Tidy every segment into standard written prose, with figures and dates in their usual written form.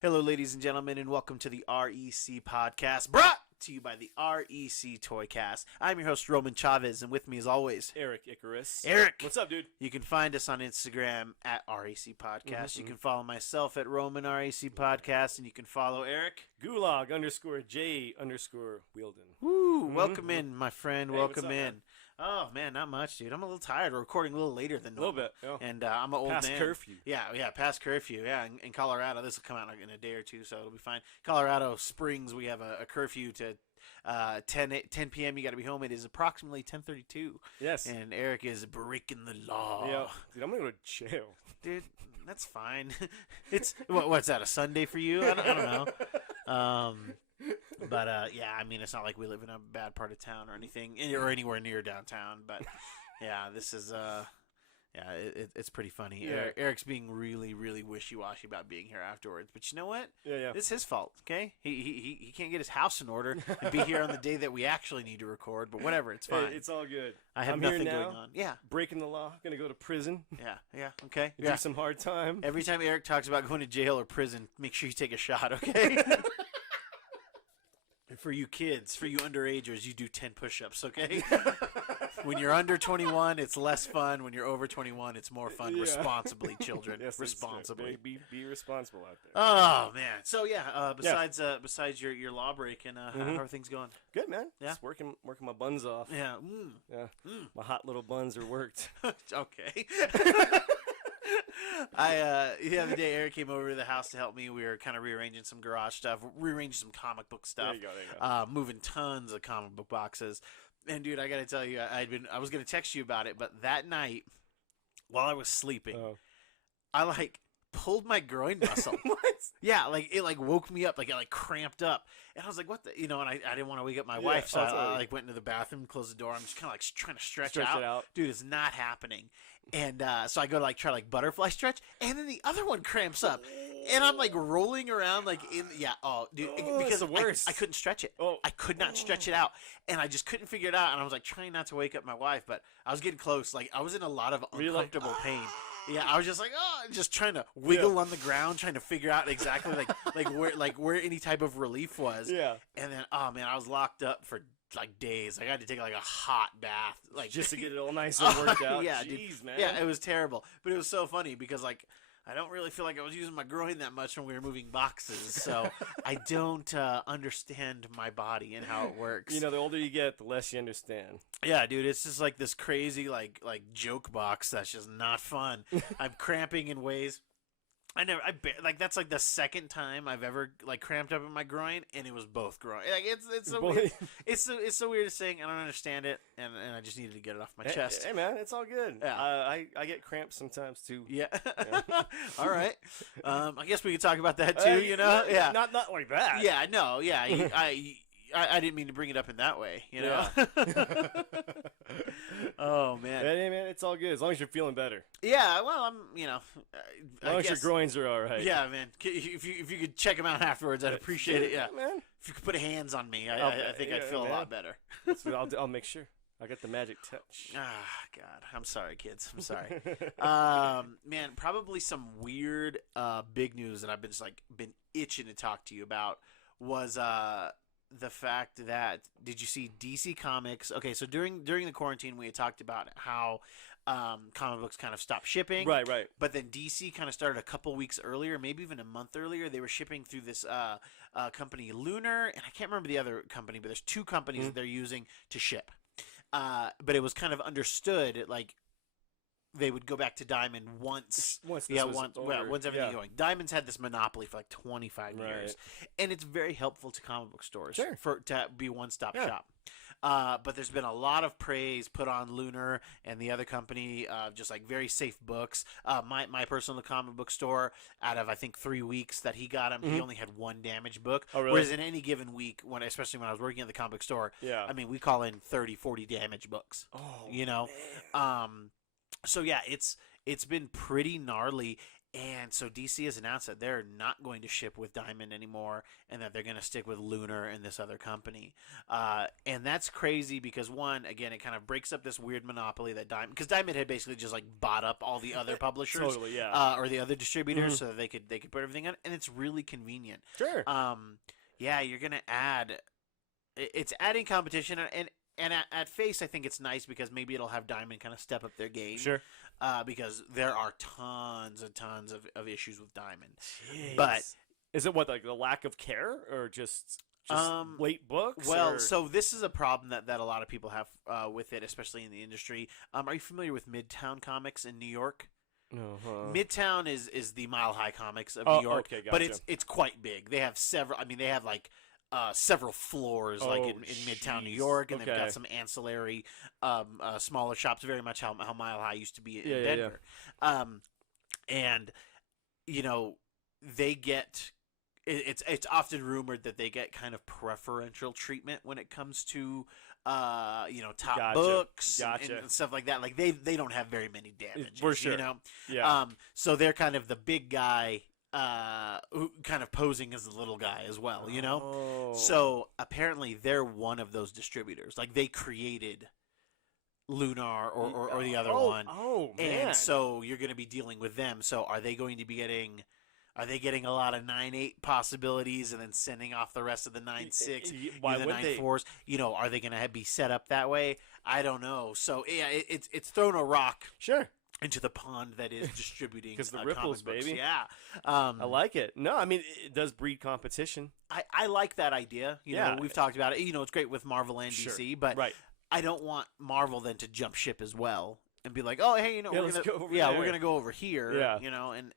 Hello, ladies and gentlemen, and welcome to the REC podcast, brought to you by the REC Toycast. I'm your host, Roman Chavez, and with me, as always, Erik Icarus. Eric. What's up, dude? You can find us on Instagram at REC Podcast. You can follow myself at Roman REC Podcast, and you can follow Eric. Gulag _J _Wielden. Woo! Welcome in, my friend. Hey, welcome what's up, in. man? Oh man, not much, dude. I'm a little tired. We're recording a little later than A little normal. bit, yeah. And I'm an old Past man. curfew. Yeah, past curfew. Yeah, in Colorado, this will come out in a day or two, so it'll be fine. Colorado Springs, we have a curfew to 10 p.m. You got to be home. It is approximately 10:32. Yes. And Eric is breaking the law. Yeah. Dude, I'm gonna go to jail. Dude, that's fine. It's what's that? A Sunday for you? I don't know. But yeah, I mean, it's not like we live in a bad part of town or anything, or anywhere near downtown. But yeah, this is it's pretty funny. Yeah. Eric's being really, really wishy-washy about being here afterwards. But you know what? Yeah. It's his fault. Okay, he can't get his house in order and be here on the day that we actually need to record. But whatever, it's fine. Hey, it's all good. I have I'm nothing here now, going on. Yeah, breaking the law. Gonna go to prison. yeah. Okay. Do some hard time. Every time Eric talks about going to jail or prison, make sure you take a shot. Okay. For you kids, for you underagers, you do 10 push-ups, okay? When you're under 21, it's less fun. When you're over 21, it's more fun. Yeah. Responsibly, children. Yes, responsibly. Be responsible out there. Oh, man. So, yeah, besides your law breaking, how are things going? Good, man. Yeah? Just working my buns off. Yeah. Yeah. My hot little buns are worked. Okay. The other day, Eric came over to the house to help me. We were kind of rearranging some garage stuff, rearranging some comic book stuff. There you go. Moving tons of comic book boxes. And dude, I gotta tell you, I was gonna text you about it, but that night, while I was sleeping, I pulled my groin muscle. What? Yeah, it woke me up, it cramped up, and I was like, what the, and I didn't want to wake up my wife, so I went into the bathroom, closed the door. I'm just kind of trying to stretch it out. Dude, it's not happening. And so I go to try butterfly stretch, and then the other one cramps up, and I'm rolling around because the worst. I couldn't stretch it. Oh. I could not stretch it out, and I just couldn't figure it out. And I was trying not to wake up my wife, but I was getting close. I was in a lot of uncomfortable pain. Yeah, I was just trying to wiggle on the ground, trying to figure out exactly where any type of relief was. Yeah. And then I was locked up for days. I had to take a hot bath, just to get it all nice and worked out. Yeah, Jeez, man. Yeah, it was terrible, but it was so funny because I don't really feel like I was using my groin that much when we were moving boxes, so I don't understand my body and how it works. The older you get, the less you understand. Yeah, dude, it's just this crazy joke box that's just not fun. I'm cramping in ways. That's the second time I've ever cramped up in my groin, and it was both groin. It's so weird. It's the weirdest thing. I don't understand it, and I just needed to get it off my chest. Hey man, it's all good. Yeah. I get cramps sometimes too. Yeah. All right. I guess we could talk about that too. Yeah. Not like that. Yeah. No. Yeah. I didn't mean to bring it up in that way. Yeah. Oh man. Hey man, it's all good as long as you're feeling better. Yeah. Well, I'm. As long as your groins are all right. Yeah, man. If you could check them out afterwards, I'd appreciate it. Yeah, man. If you could put hands on me, I think I'd feel a lot better. That's what I'll make sure. I got the magic touch. Ah, God. I'm sorry, kids. I'm sorry. Man, probably some weird big news that I've been itching to talk to you about was the fact that, did you see DC Comics? Okay, so during the quarantine, we had talked about how comic books kind of stopped shipping. Right. But then DC kind of started a couple weeks earlier, maybe even a month earlier. They were shipping through this company, Lunar, and I can't remember the other company, but there's two companies that they're using to ship. But it was kind of understood, they would go back to Diamond once everything going. Diamond's had this monopoly for 25 years, and it's very helpful to comic book stores to be one-stop shop. But there's been a lot of praise put on Lunar and the other company, just very safe books. My personal comic book store, out of I think 3 weeks that he got him, he only had one damaged book. Oh, really? Whereas in any given week, especially when I was working at the comic book store, I mean, we call in 30, 40 damaged books. Oh, man. So yeah, it's been pretty gnarly, And so DC has announced that they're not going to ship with Diamond anymore, and that they're going to stick with Lunar and this other company. And that's crazy because one, again, it kind of breaks up this weird monopoly that Diamond, because Diamond had basically just like bought up all the other publishers, Totally, yeah. or the other distributors, so that they could put everything on, and it's really convenient. Sure. Yeah, you're gonna add. It's adding competition, and at face, I think it's nice because maybe it'll have Diamond kind of step up their game. Sure. Because there are tons and tons of issues with Diamond. Jeez. But is it what, like the lack of care or just late books? Well, or? so this is a problem that a lot of people have with it, especially in the industry. Are you familiar with Midtown Comics in New York? Uh-huh. Midtown is the Mile High Comics of New York, okay, gotcha. but it's quite big. They have several. I mean, they have like several floors, like in Midtown New York, and they've got some ancillary, smaller shops, very much how Mile High used to be in Denver. Yeah. And you know, they get. It's often rumored that they get kind of preferential treatment when it comes to top books and stuff like that. Like they don't have very many damages, for sure. You know, yeah. So they're kind of the big guy, who kind of posing as the little guy as well. You know, so apparently they're one of those distributors. Like they created Lunar or the other one. Oh man! And so you're going to be dealing with them. So are they going to be getting? Are they getting a lot of 9.8 possibilities and then sending off the rest of the 9.6, Why the would 9.4s? You know, are they going to be set up that way? I don't know. So yeah, it's thrown a rock into the pond that is distributing because the ripples, baby. Yeah, I like it. No, I mean it does breed competition. I like that idea. You know, we've talked about it. You know, it's great with Marvel and DC, but I don't want Marvel then to jump ship as well. And be like, oh, hey, you know, we're gonna go over here. Yeah. You know, and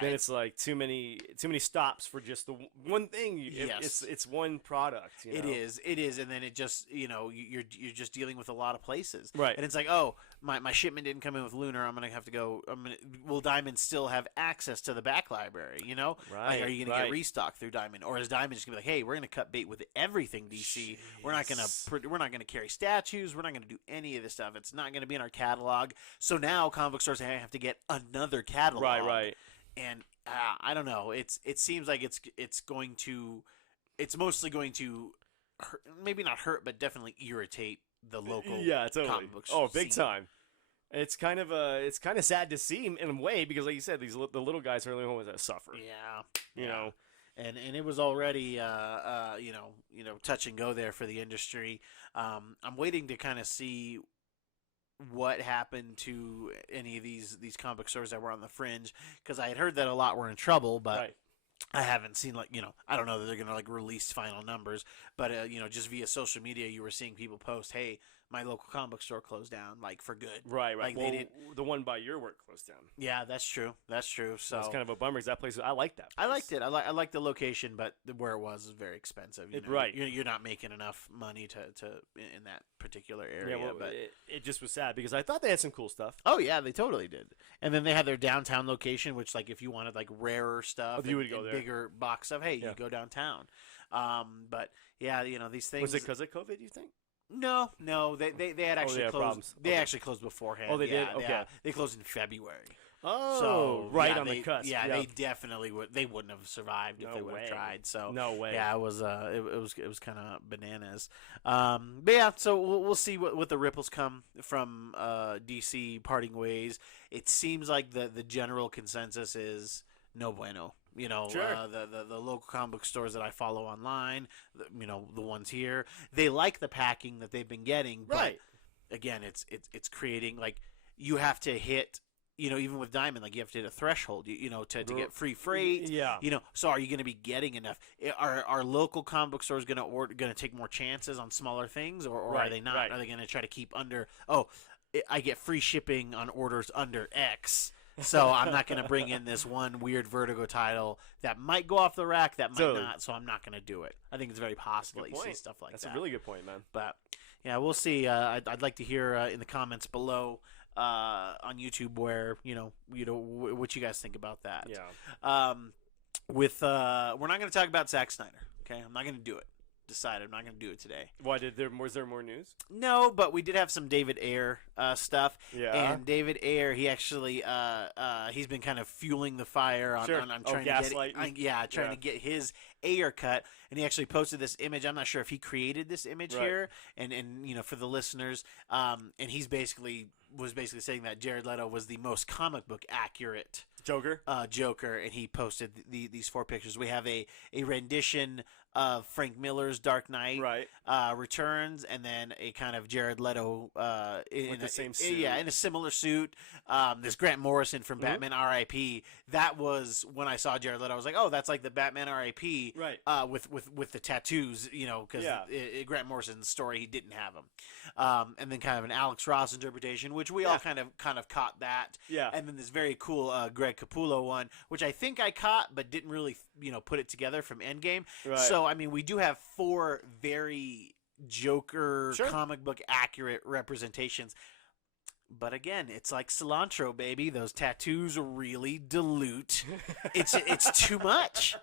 then it's like too many stops for just the one thing. It's one product. You know? It is, and then it just you're just dealing with a lot of places. Right. And it's like, oh, my shipment didn't come in with Lunar. I'm gonna have to go. Will Diamond still have access to the back library? You know, right? Like, are you gonna get restocked through Diamond, or is Diamond just gonna be like, hey, we're gonna cut bait with everything DC. We're not gonna carry statues. We're not gonna do any of this stuff. It's not gonna be in our catalog. So now comic book stores have to get another catalog. Right. And I don't know. It seems like it's mostly going to hurt, maybe not hurt, but definitely irritate the local comic book big scene. time. It's kind of sad to see in a way because, like you said, the little guys are the only ones that suffer. Yeah, you know. And it was already touch and go there for the industry. I'm waiting to kind of see what happened to any of these comic book stores that were on the fringe, because I had heard that a lot were in trouble, but I haven't seen I don't know that they're gonna release final numbers, but just via social media you were seeing people post, hey, my local comic book store closed down, for good. Right. Like well, they did. The one by your work closed down. Yeah, that's true. So it's kind of a bummer because that place, I like that place. I liked it. I liked the location, but where it was very expensive. You're not making enough money to in that particular area. Yeah, well, but it just was sad because I thought they had some cool stuff. Oh yeah, they totally did. And then they had their downtown location, which if you wanted rarer stuff, you would go there. Bigger box stuff. Hey, you go downtown. But yeah, these things. Was it because of COVID? You think? No, they had actually closed. Problems. They actually closed beforehand. Oh, they did. Okay, they closed in February. Oh, so, on the cusp. Yeah, they definitely would. They wouldn't have survived if they would have tried. So no way. Yeah, it was kind of bananas. But yeah, so we'll see what the ripples come from DC parting ways. It seems like the general consensus is no bueno. Sure. The local comic book stores that I follow online, the ones here, they like the packing that they've been getting. But again, it's creating you have to hit. Even with Diamond, you have to hit a threshold, to get free freight. Yeah. So are you going to be getting enough? Are local comic book stores going to take more chances on smaller things, or are they not? Right. Are they going to try to keep under? Oh, I get free shipping on orders under X. So I'm not going to bring in this one weird Vertigo title that might go off the rack, that might not. So I'm not going to do it. I think it's very possible you see stuff like that. That's a really good point, man. But yeah, we'll see. I'd like to hear in the comments below on YouTube where what you guys think about that. Yeah. We're not going to talk about Zack Snyder. Okay, I'm not going to do it. decided I'm not going to do it today. Why was there more news? No, but we did have some David Ayer stuff. Yeah. And David Ayer, he actually he's been kind of fueling the fire on, sure. on trying to get trying to get his Ayer cut, and he actually posted this image. I'm not sure if he created this image here, and for the listeners, and he's was basically saying that Jared Leto was the most comic book accurate Joker, and he posted these 4 pictures. We have a rendition of Frank Miller's Dark Knight Returns, and then a kind of Jared Leto in the same suit. Yeah, in a similar suit. This Grant Morrison from Batman R.I.P. That was when I saw Jared Leto. I was like, oh, that's like the Batman R.I.P. With the tattoos, because Grant Morrison's story, he didn't have them. And then kind of an Alex Ross interpretation, which we all kind of caught that. Yeah. And then this very cool Greg Capullo one, which I think I caught but didn't really put it together from Endgame. Right. So I mean, we do have 4 very Joker comic book accurate representations. But again, it's like cilantro, baby. Those tattoos really dilute. It's too much.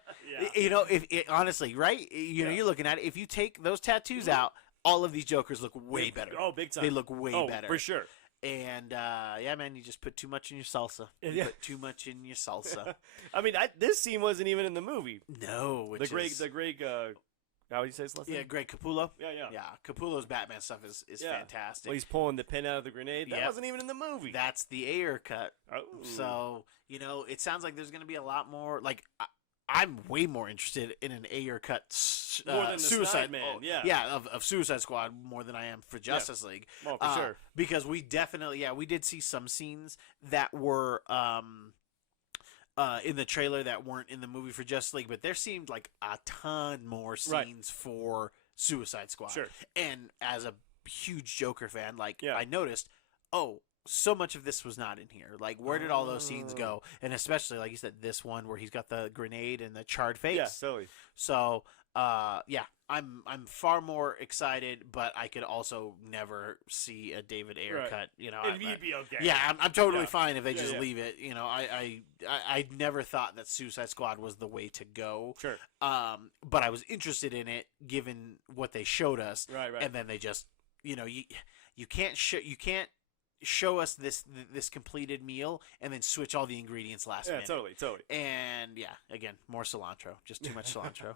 Yeah. Honestly, right? You're looking at it. If you take those tattoos out, all of these Jokers look way better. Oh, big time. They look way better. For sure. And man, you just put too much in your salsa. You put too much in your salsa. I mean, this scene wasn't even in the movie. No, the Greg. How do you say his last name? Yeah, Greg Capullo. Yeah. Capullo's Batman stuff is fantastic. Well, he's pulling the pin out of the grenade. That wasn't even in the movie. That's the Ayer cut. Oh. So it sounds like there's going to be a lot more. Like I'm way more interested in an Ayer cut more than the Suicide Man. Of Suicide Squad more than I am for Justice League. Well, for sure. Because we definitely we did see some scenes that were in the trailer that weren't in the movie for Justice League, but there seemed like a ton more scenes for Suicide Squad. Sure. And as a huge Joker fan, I noticed, so much of this was not in here. Like, where did all those scenes go? And especially, like you said, this one where he's got the grenade and the charred face. Yeah, silly. So, I'm far more excited, but I could also never see a David Ayer cut. And you'd be okay. Yeah, I'm totally fine if they just leave it. I never thought that Suicide Squad was the way to go. Sure. But I was interested in it given what they showed us. Right. And then they just, you can't show us this completed meal and then switch all the ingredients last minute. Yeah, totally. And again, more cilantro, just too much cilantro.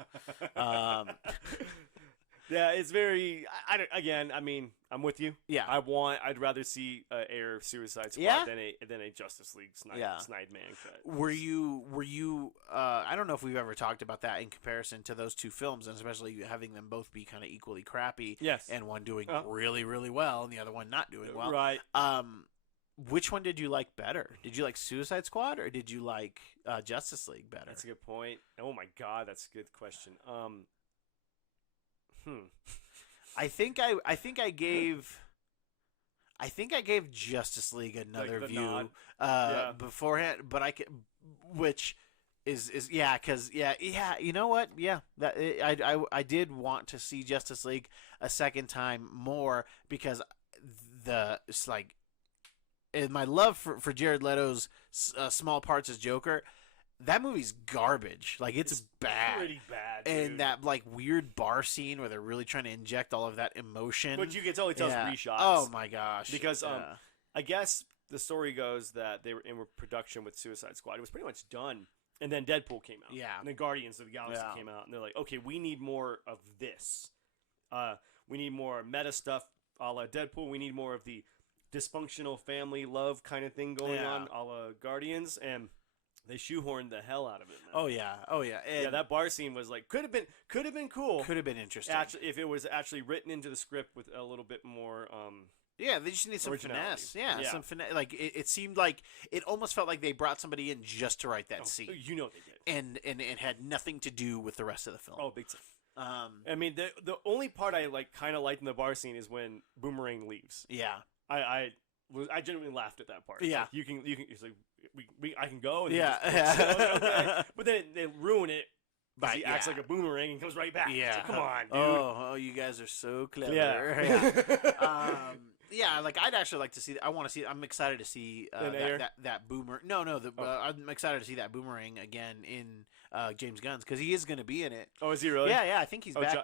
Yeah, it's very. I mean, I'm with you. Yeah, I'd rather see Ayer Suicide Squad than a Justice League Snide Man cut. Were you? I don't know if we've ever talked about that in comparison to those 2 films, and especially having them both be kind of equally crappy. Yes, and one doing really, really well, and the other one not doing well. Right. Which one did you like better? Did you like Suicide Squad or did you like Justice League better? That's a good point. Oh my God, that's a good question. I think I gave Justice League another view beforehand, but which is because you know what, that I did want to see Justice League a second time more because it's like my love for Jared Leto's small parts as Joker. That movie's garbage. Like it's bad. Pretty bad. And dude. that weird bar scene where they're really trying to inject all of that emotion. But you can tell it's reshots. Oh my gosh. Because I guess the story goes that they were in production with Suicide Squad. It was pretty much done. And then Deadpool came out. Yeah. And then Guardians of the Galaxy came out. And they're like, okay, we need more of this. We need more meta stuff a la Deadpool. We need more of the dysfunctional family love kind of thing going on a la Guardians. And they shoehorned the hell out of it, man. Oh yeah. And that bar scene was like could have been cool. Could have been interesting. Actually, if it was actually written into the script with a little bit more they just need some finesse. Yeah, some finesse. Like it seemed like it almost felt like they brought somebody in just to write that scene. You know they did. And it had nothing to do with the rest of the film. Oh, big time. I mean, the only part I kind of liked in the bar scene is when Boomerang leaves. Yeah. I genuinely laughed at that part. Yeah. Like, you can. It's like I can go. And yeah. Okay. But then they ruin it. But he acts like a boomerang and comes right back. Yeah. Like, come on, dude. Oh, you guys are so clever. Yeah. Yeah, like I'd actually like to see. I want to see. I'm excited to see that boomer. No, I'm excited to see that boomerang again in James Gunn's because he is going to be in it. Oh, is he really? Yeah, I think he's back.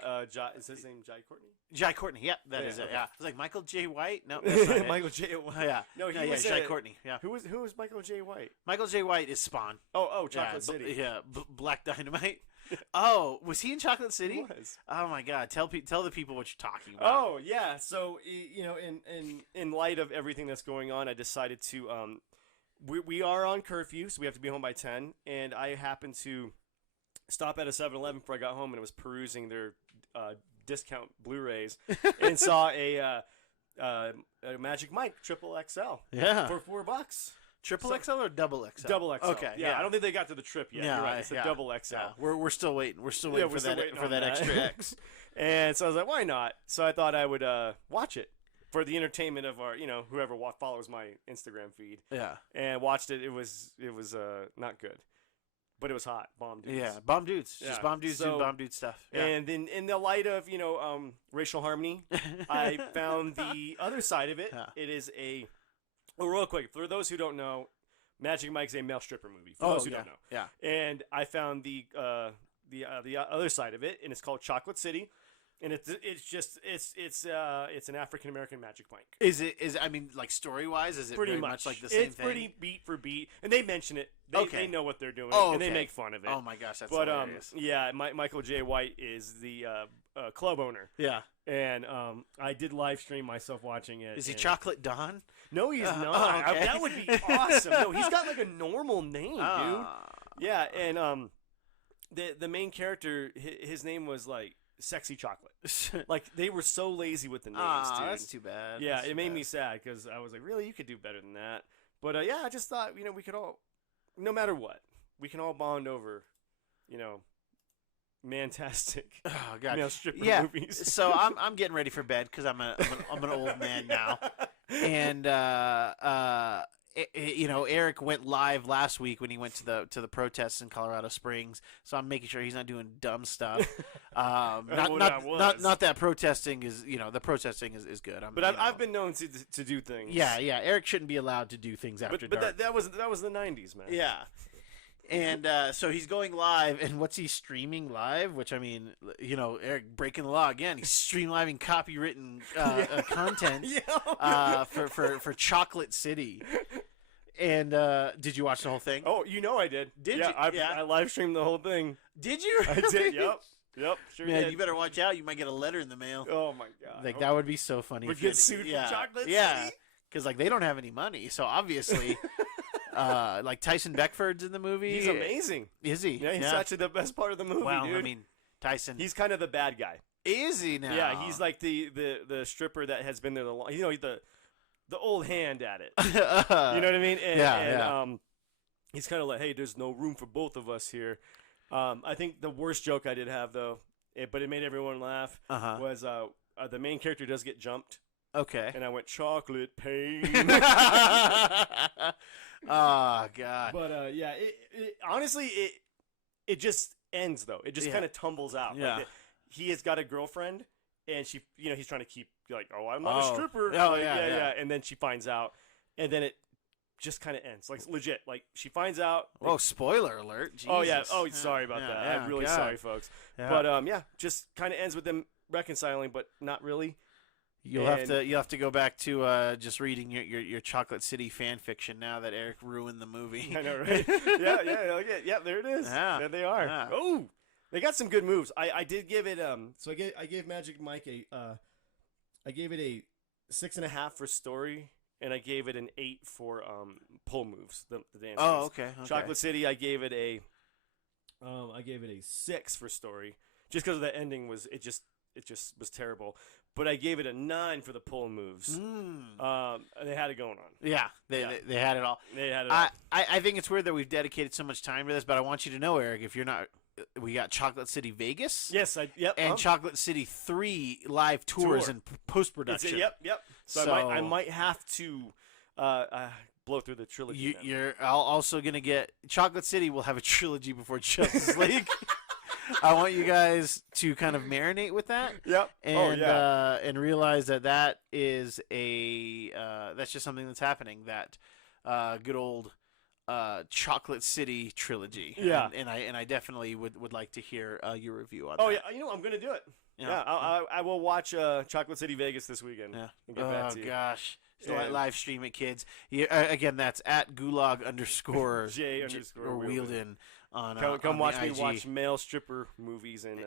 Is his name Jai Courtney? Jai Courtney. Yeah, that is it. Okay. Yeah, it's like Michael J. White. No, that's not it. Michael J. White. Yeah, no, he was Jai Courtney. Yeah, who was Michael J. White? Michael J. White is Spawn. Oh, Chocolate City. Black Dynamite. Oh, was he in Chocolate City? He was. Oh my God! Tell the people what you're talking about. Oh yeah. So in light of everything that's going on, I decided to we are on curfew, so we have to be home by 10. And I happened to stop at a 7-Eleven before I got home, and I was perusing their discount Blu-rays and saw a Magic Mike Triple XL. Yeah. For $4. Triple XL or double XL? Double XL. Okay. Yeah, I don't think they got to the trip yet. Yeah, you're right. It's a double XL. Yeah. We're still waiting. We're still waiting for that extra X. And so I was like, why not? So I thought I would watch it for the entertainment of our, whoever follows my Instagram feed. Yeah. And watched it. It was not good, but it was hot. Bomb dudes. Yeah, bomb dudes. Yeah. Just bomb dudes doing bomb dude stuff. Yeah. And then in the light of racial harmony, I found the other side of it. Yeah. It is real quick, for those who don't know, Magic Mike's a male stripper movie. For those who don't know. Yeah. And I found the other side of it, and it's called Chocolate City. And it's an African American Magic Mike. Is I mean, like story wise, is it pretty very much like the same thing? It's pretty beat for beat, and they mention it. They know what they're doing, and they make fun of it. Oh my gosh, that's hilarious. Yeah, Michael J. White is the club owner. Yeah, and I did live stream myself watching it. Is he Chocolate Don? No, he's not. Okay. That would be awesome. No, he's got like a normal name, dude. Yeah, and the main character, his name was like Sexy Chocolate. Like they were so lazy with the names, dude. That's too bad. Yeah, it made me sad because I was like, really, you could do better than that. But I just thought, we could all, no matter what, we can all bond over, mantastic. Oh God, stripper movies. So I'm getting ready for bed because I'm an old man now, and Eric went live last week when he went to the protests in Colorado Springs, so I'm making sure he's not doing dumb stuff. Not that protesting is the protesting is good. I've been known to do things. Yeah. Eric shouldn't be allowed to do things after dark. But that was the 90s, man. Yeah. And so he's going live, and what's he streaming live? Which, I mean, Eric breaking the law again. He's streaming copywritten content for Chocolate City. And did you watch the whole thing? Oh, I did. Did you? I live streamed the whole thing. Did you? I did. Yep. Sure Man, did. you better watch out. You might get a letter in the mail. Oh my God. Like that would be so funny. We get sued for Chocolate City. Yeah, because they don't have any money, so obviously. Like Tyson Beckford's in the movie. He's amazing. Is he? Yeah, he's actually the best part of the movie, well, dude. I mean, Tyson. He's kind of the bad guy. Is he now? Yeah, he's like the stripper that has been there the long. He's the old hand at it. You know what I mean? And he's kind of like, hey, there's no room for both of us here. I think the worst joke I did have though, but it made everyone laugh, was the main character does get jumped. Okay. And I went chocolate pain. Oh God! But honestly, it just ends though. It just kind of tumbles out. Yeah. Like he has got a girlfriend, and she, he's trying to keep like, oh, I'm not a stripper. Oh like, yeah. And then she finds out, and then it just kind of ends. Like legit. Like she finds out. Oh, spoiler alert! Jesus. Oh yeah. Oh, sorry about that. Yeah, I'm really sorry, folks. Yeah. But just kind of ends with them reconciling, but not really. You'll have to go back to just reading your Chocolate City fan fiction now that Eric ruined the movie. I know, right? Yeah, there it is. Yeah. There they are. Yeah. Oh, they got some good moves. I did give it so I gave Magic Mike I gave it a 6.5 for story, and I gave it an 8 for pull moves, the dance. Oh, okay. Chocolate City, I gave it a 6 for story, just because the ending was it just was terrible. But I gave it a 9 for the pull moves. They had it going on. Yeah, they had it all. They had it all. I think it's weird that we've dedicated so much time to this, but I want you to know, Eric, if you're not, we got Chocolate City Vegas. Yes, and Chocolate City 3 live tours and post production. Yep. So I might have to blow through the trilogy. You're also gonna get Chocolate City will have a trilogy before Justice League. I want you guys to kind of marinate with that. Yep. And and realize that is that's just something that's happening. That good old Chocolate City trilogy. Yeah. And I definitely would like to hear your review on that. Oh yeah, I'm gonna do it. Yeah, I will watch Chocolate City Vegas this weekend. Yeah. And get back to you. Gosh. So live stream it, kids. Again, that's at gulag _ J or Wielden on come on watch the me IG. watch male stripper movies and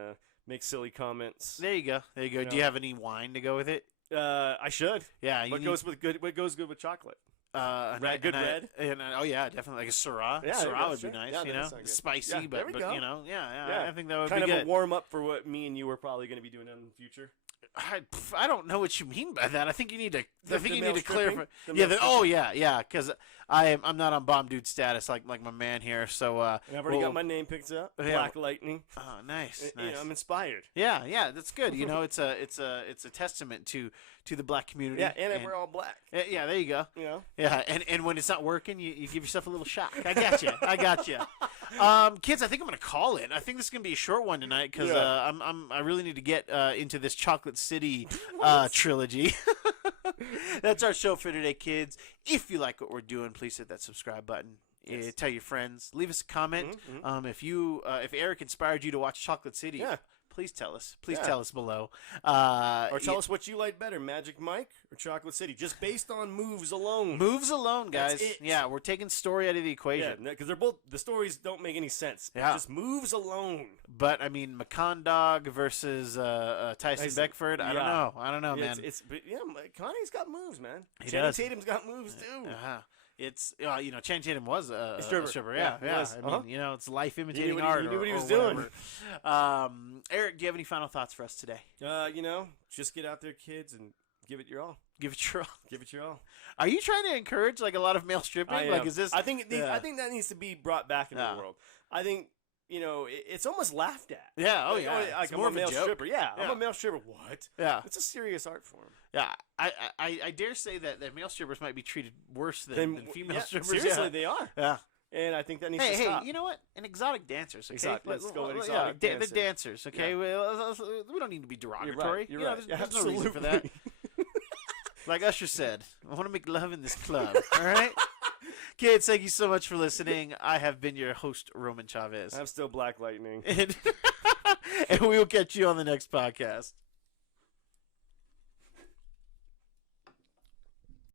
make silly comments. There you go. There you go. Do you have any wine to go with it? I should. Yeah. What goes good with chocolate? Red. Oh yeah, definitely like a Syrah. Yeah, Syrah would be sure. nice. Yeah, you know, spicy, yeah, there we but go. you know, yeah. I think that would kind be of good. a warm up for what me and you were probably going to be doing in the future. I don't know what you mean by that. I think you need to. I think you need to stripping? clarify. The Yeah. Because I'm not on bomb dude status like my man here. So and I've already got my name picked up. Yeah. Black Lightning. Oh, nice. You know, I'm inspired. Yeah, that's good. You know, it's a testament to the black community. Yeah, and we're all black. Yeah, there you go. You know. Yeah, and when it's not working, you give yourself a little shock. I got you. Kids, I think I'm gonna call it. I think this is gonna be a short one tonight because I really need to get into this Chocolate City trilogy. That's our show for today, kids. If you like what we're doing, please hit that subscribe button. Yes. Tell your friends. Leave us a comment. Mm-hmm. If Eric inspired you to watch Chocolate City. Yeah. Please tell us. Please tell us below. Or tell us what you like better, Magic Mike or Chocolate City, just based on moves alone. Moves alone, guys. That's it. Yeah, we're taking story out of the equation. Yeah, because the stories don't make any sense. Yeah. Just moves alone. But I mean, McCondog versus Tyson Beckford. I don't know, man. Connie's got moves, man. Channing Tatum's got moves too. It's Channing Tatum was a stripper. Yeah. I mean, it's life imitating art. He knew what he was doing. doing. Eric, do you have any final thoughts for us today? Just get out there, kids, and give it your all. Give it your all. Give it your all. Are you trying to encourage like a lot of male stripping? Is this? I think that needs to be brought back into the world. I think. It's almost laughed at. Yeah, Like it's I'm more a of a male joke. stripper. Yeah, I'm a male stripper. What? Yeah. It's a serious art form. Yeah, I dare say that male strippers might be treated worse than female strippers. Seriously, they are. Yeah. And I think that needs to stop. Hey, you know what? And exotic dancers, okay? Exotic. Let's go with exotic dancers. The dancers, okay? Yeah. We don't need to be derogatory. You're right. There's no reason for that. Like Usher said, I want to make love in this club, all right? Kids, thank you so much for listening. I have been your host, Roman Chavez. I'm still Black Lightning. And we will catch you on the next podcast.